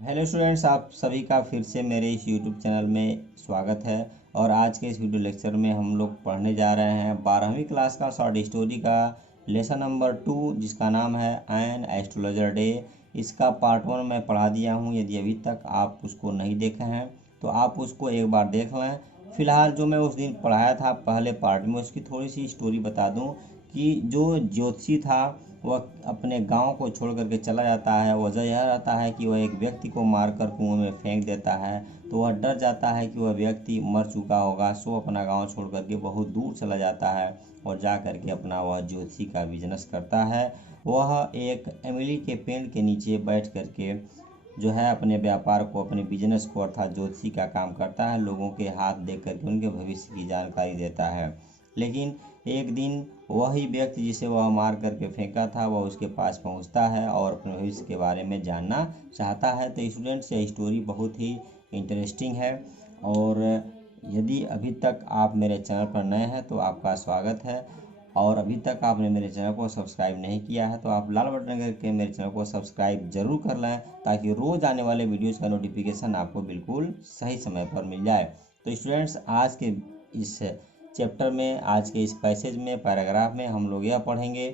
Hello students, आप सभी का फिर से मेरे इस यूट्यूब चैनल में स्वागत है। और आज के इस वीडियो लेक्चर में हम लोग पढ़ने जा रहे हैं 12वीं क्लास का शॉर्ट स्टोरी का लेसन नंबर 2, जिसका नाम है एन एस्ट्रोलॉजर डे। इसका पार्ट 1 मैं पढ़ा दिया हूं। यदि अभी तक आप उसको नहीं देखे हैं तो आप उसको एक बार देख लें। फिलहाल जो मैं उस दिन पढ़ाया था पहले पार्ट में, उसकी थोड़ी सी स्टोरी बता दूं कि जो ज्योतिषी था वह अपने गांव को छोड़ करके चला जाता है। वजह यह रहता है कि वह एक व्यक्ति को मारकर कुएं में फेंक देता है, तो वह डर जाता है कि वह व्यक्ति मर चुका होगा। सो अपना गांव छोड़ करके बहुत दूर चला जाता है और जा करके अपना वह ज्योतिषी का बिजनेस करता है। वह एक इमली के पेड़ के नीचे बैठ करके जो है अपने व्यापार को, अपने बिजनेस को अर्थात ज्योतिषी का काम करता है। लोगों के हाथ देख करके उनके भविष्य की जानकारी देता है। लेकिन एक दिन वही व्यक्ति जिसे वह मार करके फेंका था वह उसके पास पहुंचता है और अपने भविष्य के बारे में जानना चाहता है। तो स्टूडेंट्स, यह स्टोरी बहुत ही इंटरेस्टिंग है। और यदि अभी तक आप मेरे चैनल पर नए हैं तो आपका स्वागत है। और अभी तक आपने मेरे चैनल को सब्सक्राइब नहीं किया है तो आप लाल बटन करके मेरे चैनल को सब्सक्राइब जरूर कर लें, ताकि रोज़ आने वाले वीडियोज़ का नोटिफिकेशन आपको बिल्कुल सही समय पर मिल जाए। तो स्टूडेंट्स, आज के इस चैप्टर में, आज के इस पैसेज में, पैराग्राफ में हम लोग यह पढ़ेंगे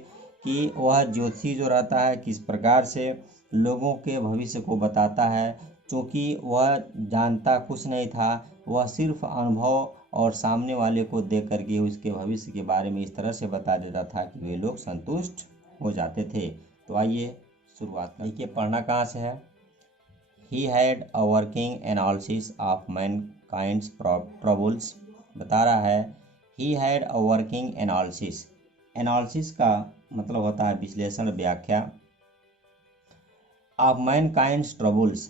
कि वह ज्योतिषी जो रहता है किस प्रकार से लोगों के भविष्य को बताता है। क्योंकि वह जानता कुछ नहीं था, वह सिर्फ अनुभव और सामने वाले को देख करके उसके भविष्य के बारे में इस तरह से बता देता था कि वे लोग संतुष्ट हो जाते थे। तो आइए शुरुआत करें। देखिए, पढ़ना कहाँ से है। He had a working analysis of mankind's troubles. बता रहा है he had a working analysis. Analysis का मतलब होता है विश्लेषण, व्याख्या। ऑफ मैनकाइंड्स ट्रबल्स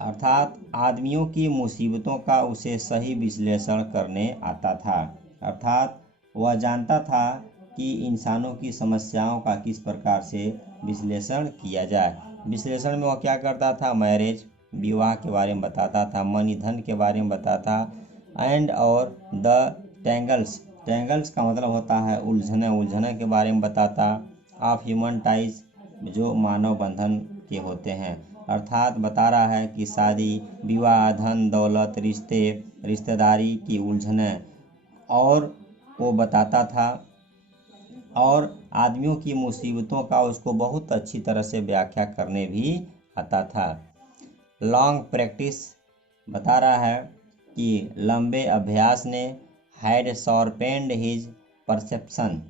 अर्थात आदमियों की मुसीबतों का उसे सही विश्लेषण करने आता था। अर्थात वह जानता था कि इंसानों की समस्याओं का किस प्रकार से विश्लेषण किया जाए। विश्लेषण में वह क्या करता था, मैरिज, विवाह के बारे में बताता था, मनी, धन के बारे में बताता। एंड और द टेंगल्स, टेंगल्स का मतलब होता है उलझने, उलझने के बारे में बताता। ऑफ ह्यूमन टाइज, जो मानव बंधन के होते हैं। अर्थात बता रहा है कि शादी, विवाह, धन दौलत, रिश्ते, रिश्तेदारी की उलझने और वो बताता था। और आदमियों की मुसीबतों का उसको बहुत अच्छी तरह से व्याख्या करने भी आता था। लॉन्ग प्रैक्टिस बता रहा है कि लंबे अभ्यास ने had sharpened his perception,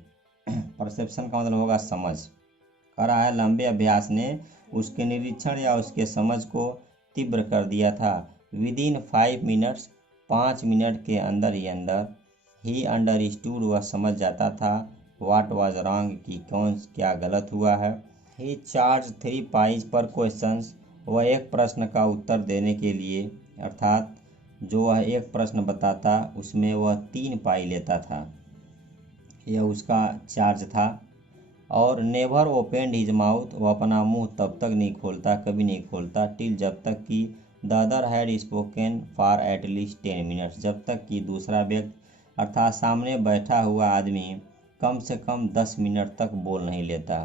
perception का मतलब होगा समझ। कह रहा है लंबे अभ्यास ने उसके निरीक्षण या उसके समझ को तीव्र कर दिया था। विदिन 5 मिनट्स, 5 मिनट के अंदर ही अंदर, ही अंडरस्टूड, वह समझ जाता था, व्हाट वाज रॉन्ग, कि कौन क्या गलत हुआ है। ही चार्ज 3 पाइज पर क्वेश्चंस, वह एक प्रश्न का उत्तर देने के लिए, अर्थात जो वह एक प्रश्न बताता उसमें वह 3 पाई लेता था, यह उसका चार्ज था। और नेवर ओपेंड हिज माउथ, वो अपना मुंह तब तक नहीं खोलता, कभी नहीं खोलता, टिल, जब तक कि the other had spoken for at least 10 minutes, जब तक कि दूसरा व्यक्ति अर्थात सामने बैठा हुआ आदमी कम से कम 10 मिनट तक बोल नहीं लेता।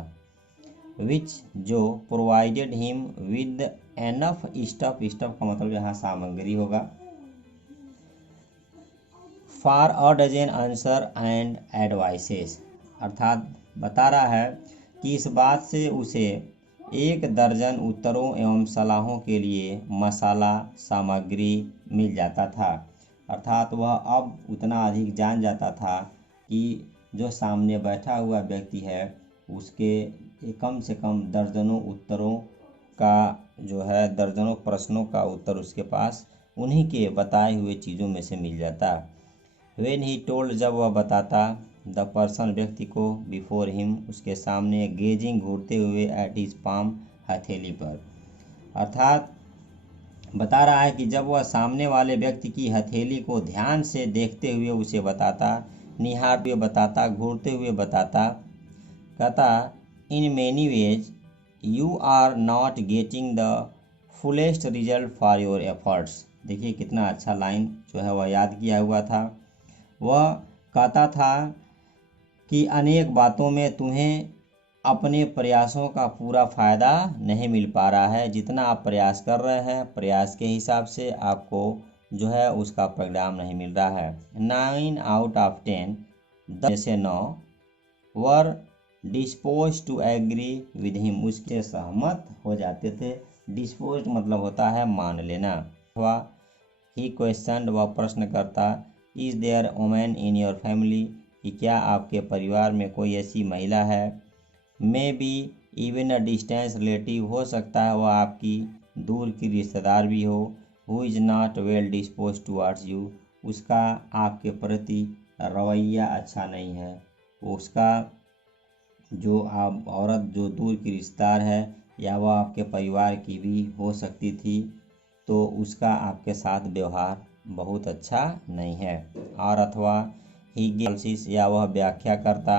विच, जो provided him with enough stuff, stuff का मतलब यहाँ सामग्री होगा, for a dozen answer and advices. अर्थात बता रहा है कि इस बात से उसे 1 दर्जन उत्तरों एवं सलाहों के लिए मसाला सामग्री मिल जाता था। अर्थात वह अब उतना अधिक जान जाता था कि जो सामने बैठा हुआ व्यक्ति है उसके कम से कम दर्जनों उत्तरों का जो है, दर्जनों प्रश्नों का उत्तर उसके पास उन्हीं के बताए हुए चीज़ों में से मिल जाता। वेन ही टोल्ड, जब वह बताता, द पर्सन, व्यक्ति को, बिफोर हिम, उसके सामने, गेजिंग, घूरते हुए, एट हिज पाम, हथेली पर। अर्थात बता रहा है कि जब वह सामने वाले व्यक्ति की हथेली को ध्यान से देखते हुए उसे बताता, निहारते हुए बताता, घूरते हुए बताता, कहता in many ways you are not getting the fullest result for your efforts. देखिए कितना अच्छा लाइन जो है वह याद किया हुआ था। वह कहता था कि अनेक बातों में तुम्हें अपने प्रयासों का पूरा फायदा नहीं मिल पा रहा है। जितना आप प्रयास कर रहे हैं, प्रयास के हिसाब से आपको जो है उसका परिणाम नहीं मिल रहा है। 9 आउट ऑफ 10 में से 9 were disposed to agree with him, उसके सहमत हो जाते थे। डिस्पोज मतलब होता है मान लेना। अथवा ही क्वेश्चन, वह प्रश्न करता, is there women in your family, कि क्या आपके परिवार में कोई ऐसी महिला है, may be even a distance relative, हो सकता है वह आपकी दूर की रिश्तेदार भी हो, who is not well dispose towards you, उसका आपके प्रति रवैया अच्छा नहीं है, उसका जो आप औरत जो दूर की रिश्तेदार है या वह आपके परिवार की भी हो सकती थी, तो उसका आपके साथ व्यवहार बहुत अच्छा नहीं है। और अथवा ही एनालिसिस, या वह व्याख्या करता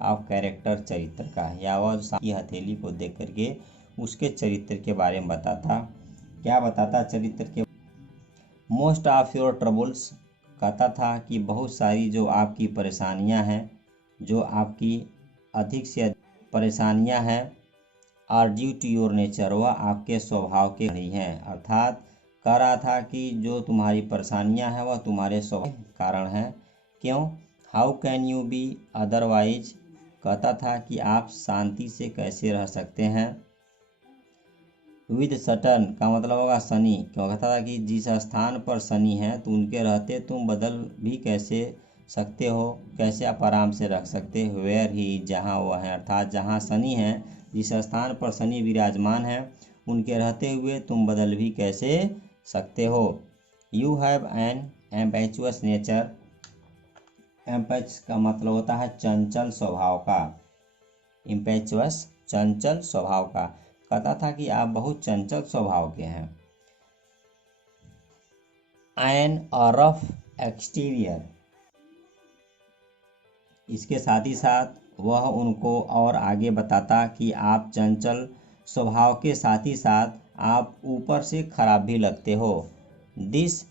आप कैरेक्टर, चरित्र का, या वह की हथेली को देख करके उसके चरित्र के बारे में बताता। क्या बताता चरित्र के? मोस्ट ऑफ योर ट्रबल्स, कहता था कि बहुत सारी जो आपकी परेशानियां हैं, जो आपकी अधिक से अधिक परेशानियां हैं, are due to your nature, वह आपके स्वभाव के नहीं हैं। अर्थात कह रहा था कि जो तुम्हारी परेशानियां हैं वह तुम्हारे स्वभाव के कारण हैं। क्यों? How can you be otherwise, कहता था कि आप शांति से कैसे रह सकते हैं। विद सटन का मतलब होगा शनि, क्यों? कहता था कि जिस स्थान पर शनि है तो उनके रहते तुम बदल भी कैसे सकते हो, कैसे आप आराम से रख सकते हो। वेयर ही, जहाँ वह है, अर्थात जहाँ शनि है, जिस स्थान पर शनि विराजमान है, उनके रहते हुए तुम बदल भी कैसे सकते हो। यू हैव एन एम्पेचुअस नेचर, एम्पेच का मतलब होता है चंचल स्वभाव का, इम्पेचुअस चंचल स्वभाव का, कहता था कि आप बहुत चंचल स्वभाव के हैं। एन रफ एक्सटीरियर, इसके साथ ही साथ वह उनको और आगे बताता कि आप चंचल स्वभाव के साथ ही साथ आप ऊपर से खराब भी लगते हो। This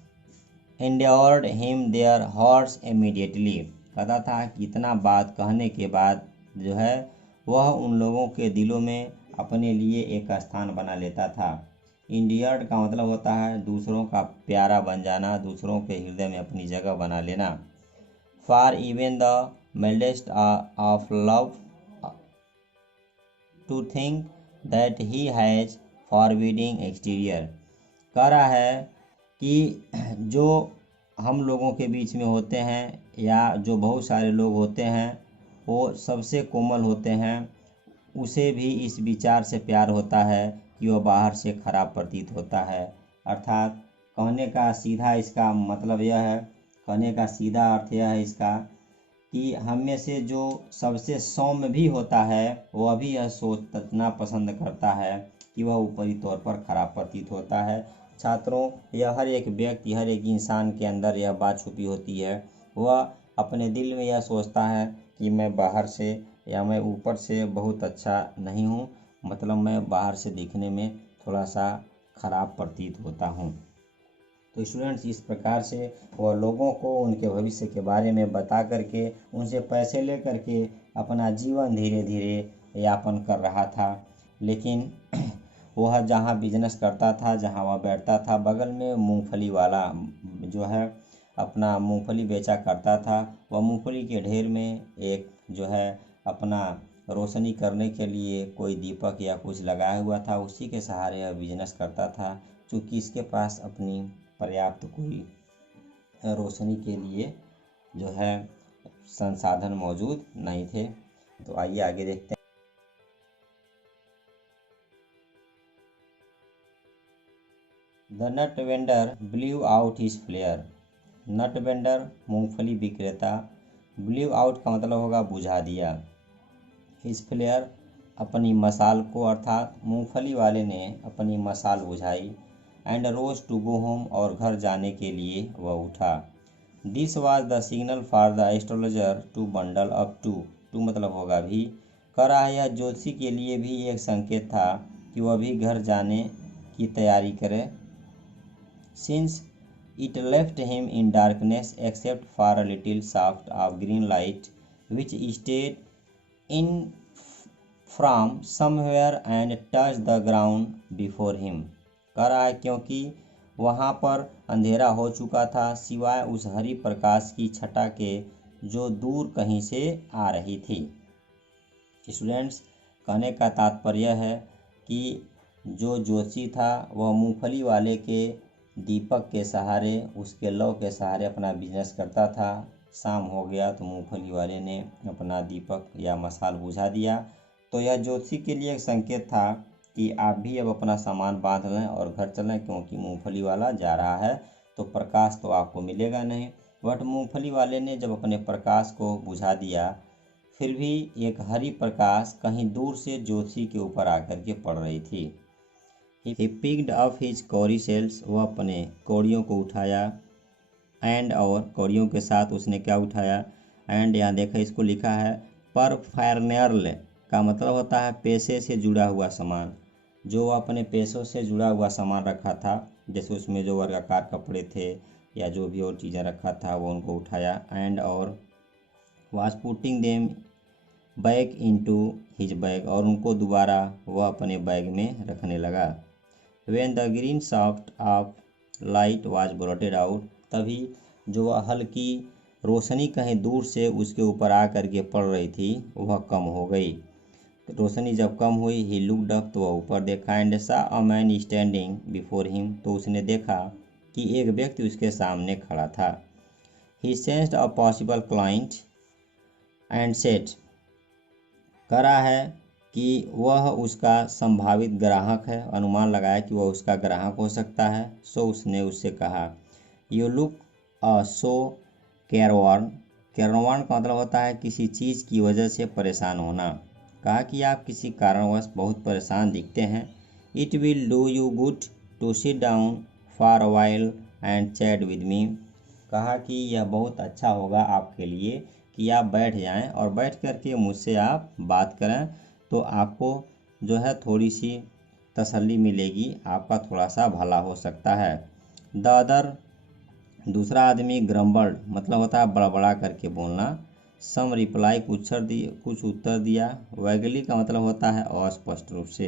endured him there horse immediately, कहता था कि इतना बात कहने के बाद जो है वह उन लोगों के दिलों में अपने लिए एक स्थान बना लेता था। इंडियर्ड का मतलब होता है दूसरों का प्यारा बन जाना, दूसरों के हृदय में अपनी जगह बना लेना। For even the mildest of love to think that he has forbidding exterior, कह रहा है कि जो हम लोगों के बीच में होते हैं या जो बहुत सारे लोग होते हैं वो सबसे कोमल होते हैं, उसे भी इस विचार से प्यार होता है कि वह बाहर से खराब प्रतीत होता है। अर्थात कहने का सीधा इसका मतलब यह है, कहने का सीधा अर्थ यह है इसका कि हम में से जो सबसे सौम्य भी होता है वह भी यह सोचना पसंद करता है कि वह ऊपरी तौर पर खराब प्रतीत होता है। छात्रों, यह हर एक व्यक्ति, हर एक इंसान के अंदर यह बात छुपी होती है। वह अपने दिल में यह सोचता है कि मैं बाहर से या मैं ऊपर से बहुत अच्छा नहीं हूँ, मतलब मैं बाहर से दिखने में थोड़ा सा खराब प्रतीत होता हूँ। तो स्टूडेंट्स, इस प्रकार से वह लोगों को उनके भविष्य के बारे में बता करके उनसे पैसे ले करके अपना जीवन धीरे धीरे यापन कर रहा था। लेकिन वह जहाँ बिजनेस करता था, जहाँ वह बैठता था, बगल में मूंगफली वाला जो है अपना मूंगफली बेचा करता था। वह मूंगफली के ढेर में एक जो है अपना रोशनी करने के लिए कोई दीपक या कुछ लगाया हुआ था, उसी के सहारे यह बिजनेस करता था। चूँकि इसके पास अपनी पर्याप्त कोई रोशनी के लिए जो है संसाधन मौजूद नहीं थे। तो आइए आगे देखते हैं। The nut vendor blew out his flare, nut vendor मूंगफली विक्रेता, ब्लीव आउट का मतलब होगा बुझा दिया, हिज फ्लेयर अपनी मसाल को, अर्थात मूंगफली वाले ने अपनी मसाल बुझाई। And rose to go home, और घर जाने के लिए वह उठा। This was the signal for the astrologer to bundle up too, too मतलब होगा भी, कह रहा है यह ज्योतिषी के लिए भी एक संकेत था कि वह भी घर जाने की तैयारी करे। Since it left him in darkness except for a little shaft of green light which stayed in from somewhere and touch the ground before him. कह रहा है क्योंकि वहाँ पर अंधेरा हो चुका था सिवाय उस हरी प्रकाश की छटा के जो दूर कहीं से आ रही थी। स्टूडेंट्स, कहने का तात्पर्य है कि जो जोशी था वह मूंगफली वाले के दीपक के सहारे, उसके लौ के सहारे अपना बिजनेस करता था। शाम हो गया तो मूंगफली वाले ने अपना दीपक या मशाल बुझा दिया। तो यह जोशी के लिए एक संकेत था कि आप भी अब अपना सामान बांध लें और घर चलें, क्योंकि मूंगफली वाला जा रहा है तो प्रकाश तो आपको मिलेगा नहीं। बट मूंगफली वाले ने जब अपने प्रकाश को बुझा दिया, फिर भी एक हरी प्रकाश कहीं दूर से जोशी के ऊपर आकर के पड़ रही थी। He picked up his cowrie shells, वह अपने कौड़ियों को उठाया। एंड और कौड़ियों के साथ उसने क्या उठाया? एंड यहाँ देखा इसको लिखा है परफेर्नर्ल का मतलब होता है पेशे से जुड़ा हुआ सामान। जो अपने पेशों से जुड़ा हुआ सामान रखा था, जैसे उसमें जो वर्गाकार कपड़े थे या जो भी और चीज़ें रखा था वो उनको उठाया। एंड और was putting them back into his bag, और उनको दोबारा वह अपने बैग में रखने लगा। When the green shaft of light was blotted out, तभी जो हल्की रोशनी कहीं दूर से उसके ऊपर आ करके पड़ रही थी वह कम हो गई। रोशनी जब कम हुई, he looked up, तो वह ऊपर देखा। and saw a man standing before him, तो उसने देखा कि एक व्यक्ति उसके सामने खड़ा था। he sensed a possible client and said, कह रहा है कि वह उसका संभावित ग्राहक है, अनुमान लगाया कि वह उसका ग्राहक हो सकता है। सो उसने उससे कहा, यू लुक सो केयरवर्न। केयरवर्न का मतलब होता है किसी चीज़ की वजह से परेशान होना। कहा कि आप किसी कारणवश बहुत परेशान दिखते हैं। It will do you good to sit down for a while and chat with me. कहा कि यह बहुत अच्छा होगा आपके लिए कि आप बैठ जाएं और बैठ करके मुझसे आप बात करें, तो आपको जो है थोड़ी सी तसल्ली मिलेगी, आपका थोड़ा सा भला हो सकता है। द अदर, दूसरा आदमी ग्रम्बल्ड मतलब होता है बड़बड़ा करके बोलना। सम रिप्लाई, कुछ उत्तर दिया। वैगली का मतलब होता है अस्पष्ट रूप से,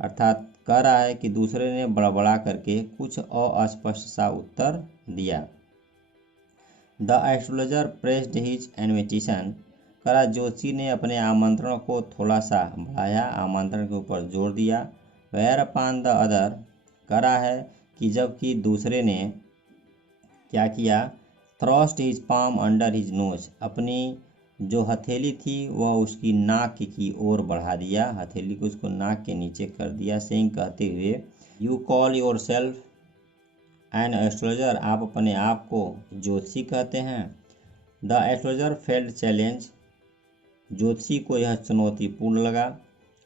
अर्थात कह रहा है कि दूसरे ने बड़बड़ा करके कुछ अस्पष्ट सा उत्तर दिया। The astrologer pressed his invitation, करा जोशी ने अपने आमंत्रण को थोड़ा सा बढ़ाया, आमंत्रण के ऊपर जोर दिया। वेयर अपान द अदर, करा है कि जबकि दूसरे ने क्या किया? Thrust his palm under his nose, अपनी जो हथेली थी वह उसकी नाक की ओर बढ़ा दिया, हथेली को उसको नाक के नीचे कर दिया। सेइंग, कहते हुए, you call your self an astrologer, आप अपने आप को ज्योतिषी कहते हैं। द एस्ट्रोलॉजर फेल्ड चैलेंज, ज्योतिषी को यह चुनौतीपूर्ण लगा।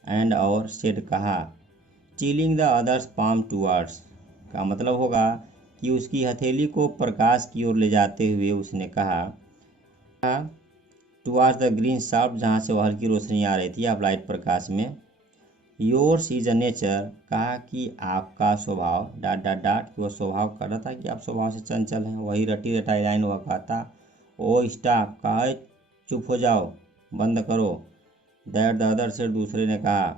एंड और सेड, कहा, tilling the others palm towards, का मतलब होगा कि उसकी हथेली को प्रकाश की ओर ले जाते हुए उसने कहा, टूवर्ड्स द ग्रीन शाफ्ट, जहाँ से वह हल्की रोशनी आ रही थी आप लाइट प्रकाश में। योर्स इज अ नेचर, कहा कि आपका स्वभाव डाट डाट डाट, कि वह स्वभाव कर रहा था कि आप स्वभाव से चंचल हैं। वही रटी रटाई लाइन वह कहता। ओ स्टॉप, कहा चुप हो जाओ, बंद करो। दैट द अदर से, दूसरे ने कहा।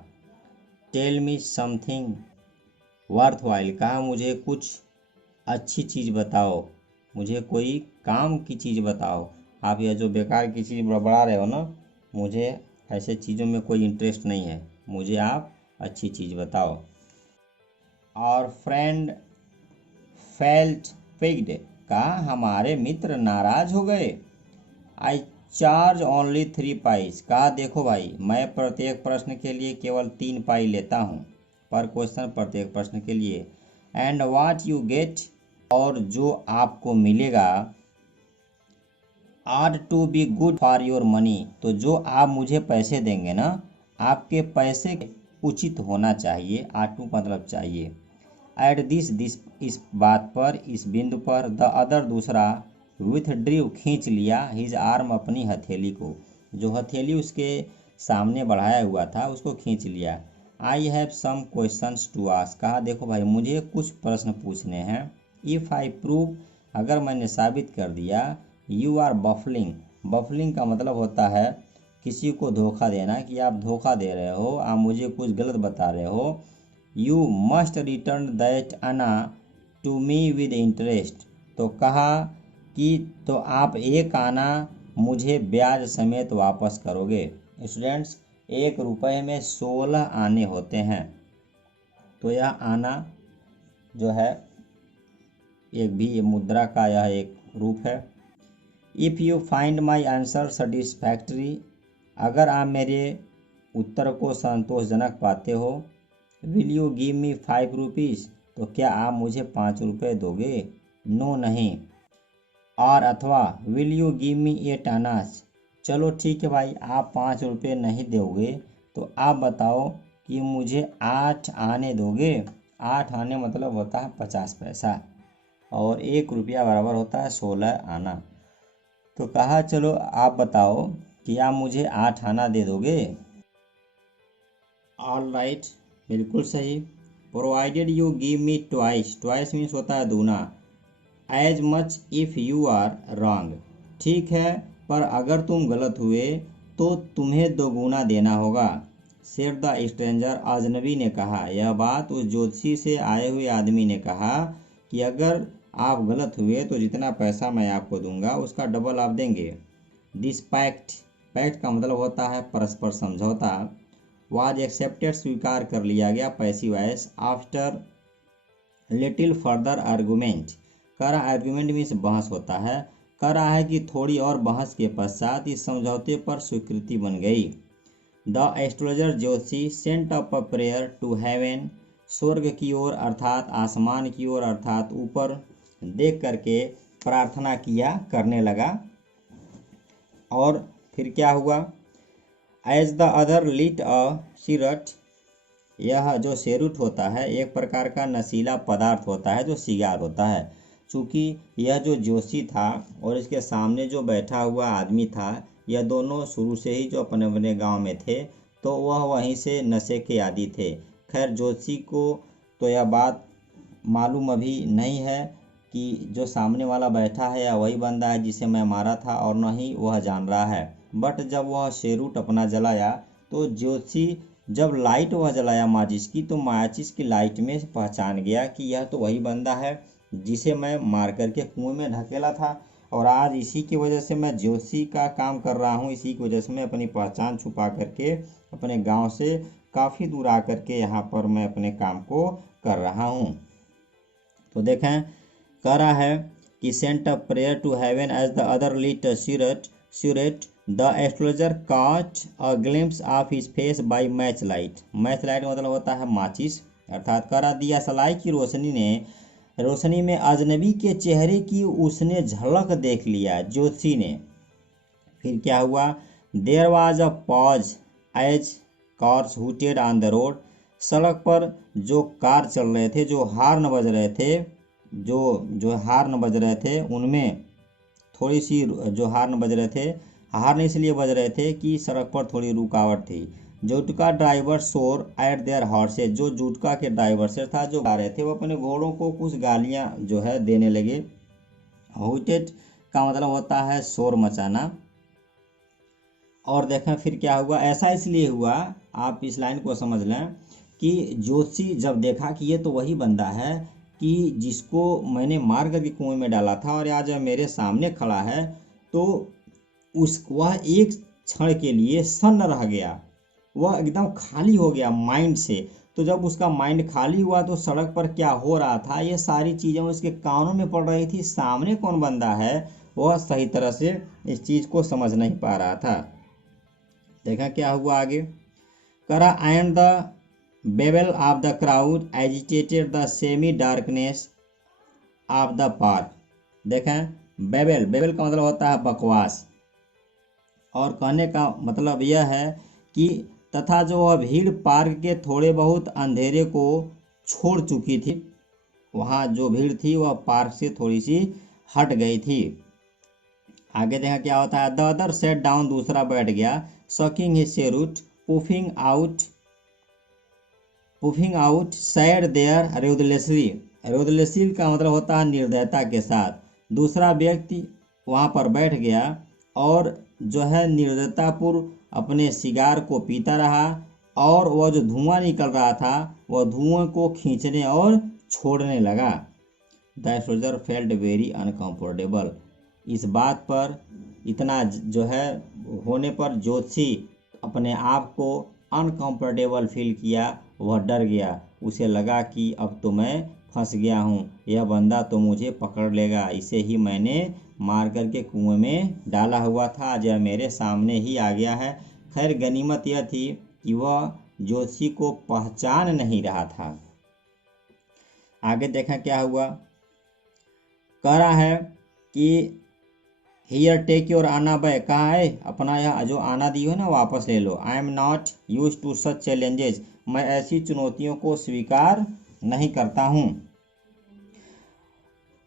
Tell me something worthwhile, कहा मुझे कुछ अच्छी चीज़ बताओ, मुझे कोई काम की चीज़ बताओ। आप यह जो बेकार की चीज़ बड़बड़ा रहे हो ना, मुझे ऐसे चीज़ों में कोई इंटरेस्ट नहीं है, मुझे आप अच्छी चीज़ बताओ। और फ्रेंड फेल्ट पिग्ड, कहा हमारे मित्र नाराज हो गए। आई चार्ज ओनली 3 पाइस, कहा देखो भाई, मैं प्रत्येक प्रश्न के लिए केवल 3 पाई लेता हूँ, पर क्वेश्चन, प्रत्येक प्रश्न के लिए। एंड व्हाट यू गेट, और जो आपको मिलेगा, are to be good for your money, तो जो आप मुझे पैसे देंगे ना, आपके पैसे उचित होना चाहिए। आर टू मतलब चाहिए। एट दिस, इस बात पर, इस बिंदु पर, द अदर दूसरा, विथ ड्रीव खींच लिया, हिज आर्म अपनी हथेली को, जो हथेली उसके सामने बढ़ाया हुआ था उसको खींच लिया। I have some questions to ask, कहा देखो भाई मुझे कुछ प्रश्न पूछने हैं। इफ़ आई प्रूव, अगर मैंने साबित कर दिया, यू आर बफलिंग, बफलिंग का मतलब होता है किसी को धोखा देना कि आप धोखा दे रहे हो, आप मुझे कुछ गलत बता रहे हो। यू मस्ट रिटर्न दैट आना टू मी विद इंटरेस्ट। तो कहा कि तो आप एक आना मुझे ब्याज समेत वापस करोगे। स्टूडेंट्स, 1 रुपये में 16 आने होते हैं, तो यह आना जो है एक भी मुद्रा का यह एक रूप है। If you find my answer satisfactory, अगर आप मेरे उत्तर को संतोषजनक पाते हो, will you give me 5 rupees, तो क्या आप मुझे 5 रुपये दोगे? नो नहीं। और अथवा विल यू गिव मी 8 आनास, चलो ठीक है भाई, आप 5 रुपये नहीं दोगे तो आप बताओ कि मुझे 8 आने दोगे। 8 आने मतलब होता है 50 पैसा, और 1 रुपया बराबर होता है 16 आना। तो कहा चलो आप बताओ कि आप मुझे 8 आना दे दोगे। ऑल राइट, बिल्कुल सही। Provided you give me twice, twice means होता है दूना। As much if you are wrong, ठीक है, पर अगर तुम गलत हुए तो तुम्हें दोगुना देना होगा। सेड द स्ट्रेंजर, अजनबी ने कहा। यह बात उस ज्योतिषी से आए हुए आदमी ने कहा कि अगर आप गलत हुए तो जितना पैसा मैं आपको दूंगा उसका डबल आप देंगे। दिस पैक्ट, पैक्ट का मतलब होता है परस्पर समझौता। वाज एक्सेप्टेड, स्वीकार कर लिया गया। Passive voice after little further argument, कह रहा आर्गूमेंट मीन्स बहस होता है। कह रहा है कि थोड़ी और बहस के पश्चात इस समझौते पर स्वीकृति बन गई। द एस्ट्रोलॉजर ज्योतिषी sent up a prayer to heaven, स्वर्ग की ओर अर्थात आसमान की ओर अर्थात ऊपर देख करके प्रार्थना किया करने लगा। और फिर क्या हुआ? As the other lit a cigarette, यह जो सेरुट होता है एक प्रकार का नशीला पदार्थ होता है जो सिगार होता है। चूँकि यह जो जोशी था और इसके सामने जो बैठा हुआ आदमी था, यह दोनों शुरू से ही जो अपने अपने गांव में थे, तो वह वहीं से नशे के आदी थे। खैर जोशी को तो यह बात मालूम अभी नहीं है कि जो सामने वाला बैठा है या वही बंदा है जिसे मैं मारा था, और न ही वह जान रहा है। बट जब वह शेरूट अपना जलाया तो जोशी जब लाइट वह जलाया माचिस की, तो माचिस की लाइट में पहचान गया कि यह तो वही बंदा है जिसे मैं मार करके कुएं में ढकेला था। और आज इसी की वजह से मैं जोशी का काम कर रहा हूँ, इसी की वजह से मैं अपनी पहचान छुपा करके अपने गांव से काफ़ी दूर आकर के यहाँ पर मैं अपने काम को कर रहा हूँ। तो देखें, कह रहा है कि sent a prayer to heaven as the other lit cheroot the astrologer caught a glimpse of his face by match light. Match light मतलब होता है माचिस, अर्थात करा दिया सलाई की रोशनी में अजनबी के चेहरे की उसने झलक देख लिया ज्योतिषी ने। फिर क्या हुआ? There was a pause as cars hooted on the road, सड़क पर जो कार चल रहे थे, जो हार्न बज रहे थे, जो हार्न बज रहे थे उनमें थोड़ी सी जो हार्न बज रहे थे, हार्न इसलिए बज रहे थे कि सड़क पर थोड़ी रुकावट थी। जुटका ड्राइवर शोर एट देयर हॉर्सेज, जो जुटका के ड्राइवर से था जो गा रहे थे, वो अपने घोड़ों को कुछ गालियां जो है देने लगे। हुटेड का मतलब होता है शोर मचाना। और देखें फिर क्या हुआ? ऐसा इसलिए हुआ, आप इस लाइन को समझ लें, कि जोशी जब देखा कि ये तो वही बंदा है कि जिसको मैंने मार करके कुएं में डाला था और आज मेरे सामने खड़ा है, तो वह एक क्षण के लिए सन्न रह गया, वह एकदम खाली हो गया माइंड से। तो जब उसका माइंड खाली हुआ तो सड़क पर क्या हो रहा था ये सारी चीज़ें उसके कानों में पड़ रही थी, सामने कौन बंदा है वह सही तरह से इस चीज़ को समझ नहीं पा रहा था। देखा क्या हुआ आगे? करा and the babble of the crowd agitated the semi darkness of the park. देखें, बेबल का मतलब होता है बकवास, और कहने का मतलब यह है कि तथा जो वह भीड़ पार्क के थोड़े बहुत अंधेरे को छोड़ चुकी थी, वहाँ जो भीड़ थी वह पार्क से थोड़ी सी हट गई थी। आगे देखा क्या होता है? द अदर सेट डाउन, दूसरा बैठ गया। Sucking his cheroot, puffing out sat there ruthlessly, ruthlessly का मतलब होता है निर्दयता के साथ। दूसरा व्यक्ति वहाँ पर बैठ गया और जो है निर्दयतापूर्व अपने सिगार को पीता रहा और वह जो धुआं निकल रहा था वह धुआं को खींचने और छोड़ने लगा। The soldier felt very uncomfortable. इस बात पर इतना जो है होने पर ज्योतिषी अपने आप को अनकंफर्टेबल फील किया, वह डर गया। उसे लगा कि अब तो मैं फंस गया हूँ, यह बंदा तो मुझे पकड़ लेगा, इसे ही मैंने मार करके कुएं में डाला हुआ था, आज यह मेरे सामने ही आ गया है। खैर गनीमत यह थी कि वह ज्योतिषी को पहचान नहीं रहा था। आगे देखा क्या हुआ। कह रहा है कि हियर टेक योर आना बैक। कहा है अपना यह जो आना दी हो ना वापस ले लो। I am not use to such challenges. मैं ऐसी चुनौतियों को स्वीकार नहीं करता हूँ।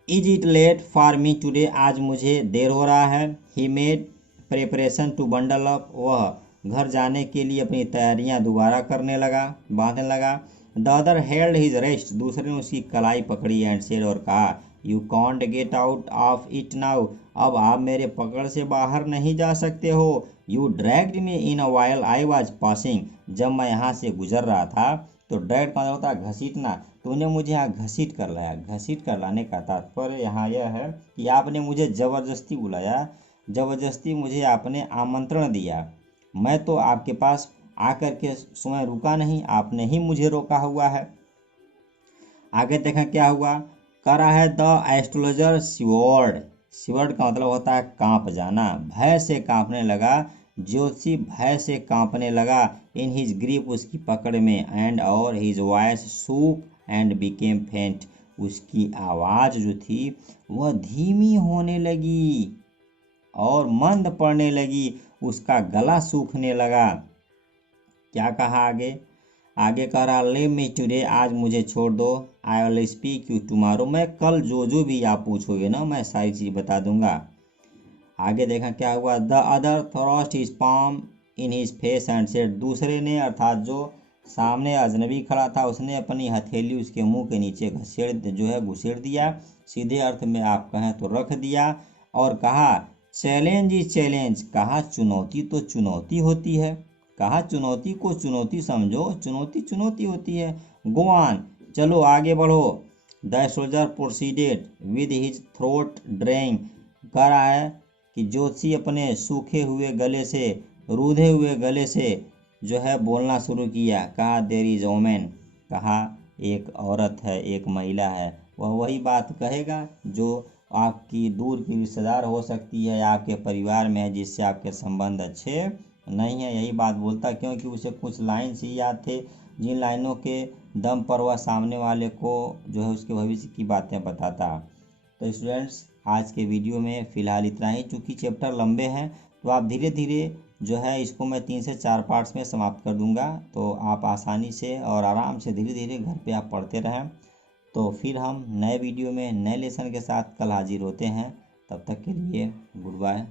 Is it late for me today. आज मुझे देर हो रहा है। He made preparation to bundle up. वह घर जाने के लिए अपनी तैयारियां दोबारा करने लगा, बांधने लगा। The other held his rest. दूसरे ने उसकी कलाई पकड़ी एंड सेड और कहा you can't get out of it now. अब आप मेरे पकड़ से बाहर नहीं जा सकते हो। You dragged me in a while I was passing. जब मैं यहाँ से गुजर रहा था तो ड्रैग का होता है घसीटना, तूने मुझे यहाँ घसीट कर लाया। घसीट कर लाने का तात्पर्य यहाँ यह है कि आपने मुझे ज़बरदस्ती बुलाया, ज़बरदस्ती मुझे आपने आमंत्रण दिया। मैं तो आपके पास आकर के समय रुका नहीं, आपने ही मुझे रोका हुआ है। आगे देखा क्या हुआ। करा है द एस्ट्रोलॉजर शिवर्ड। शिवर्ड का मतलब होता है कांप जाना। भय से कांपने लगा। ज्योतिषी भय से कांपने लगा। इन हिज ग्रिप, उसकी पकड़ में। एंड और his voice shook and became फेंट। उसकी आवाज़ जो थी वह धीमी होने लगी और मंद पड़ने लगी। उसका गला सूखने लगा। क्या कहा आगे। आगे कह रहा लिव मी टुडे। आज मुझे छोड़ दो। I will speak you tomorrow. मैं कल जो भी आप पूछोगे ना मैं सारी चीज़ बता दूंगा। आगे देखा क्या हुआ। The other thrust his palm in his face and said. दूसरे ने अर्थात जो सामने अजनबी खड़ा था उसने अपनी हथेली उसके मुंह के नीचे घुसेड़ दिया। सीधे अर्थ में आप कहें तो रख दिया और कहा चैलेंज इज चैलेंज। कहा चुनौती तो चुनौती होती है। कहा चुनौती को चुनौती समझो, चुनौती चुनौती होती है। गो ऑन, चलो आगे बढ़ो। The soldier proceeded with his throat drying. कह रहा है कि ज्योतिषी अपने सूखे हुए गले से, रूधे हुए गले से जो है बोलना शुरू किया। कहा देयर इज वोमेन। कहा एक औरत है, एक महिला है। वह वही बात कहेगा जो आपकी दूर की रिश्तेदार हो सकती है या आपके परिवार में है जिससे आपके संबंध अच्छे नहीं है। यही बात बोलता क्योंकि उसे कुछ लाइन ही याद थे जिन लाइनों के दम पर वह सामने वाले को जो है उसके भविष्य की बातें बताता। तो स्टूडेंट्स आज के वीडियो में फ़िलहाल इतना ही। चूँकि चैप्टर लंबे हैं तो आप धीरे धीरे जो है इसको मैं 3 से 4 पार्ट्स में समाप्त कर दूंगा, तो आप आसानी से और आराम से धीरे धीरे घर पे आप पढ़ते रहें। तो फिर हम नए वीडियो में नए लेसन के साथ कल हाजिर होते हैं। तब तक के लिए गुड बाय।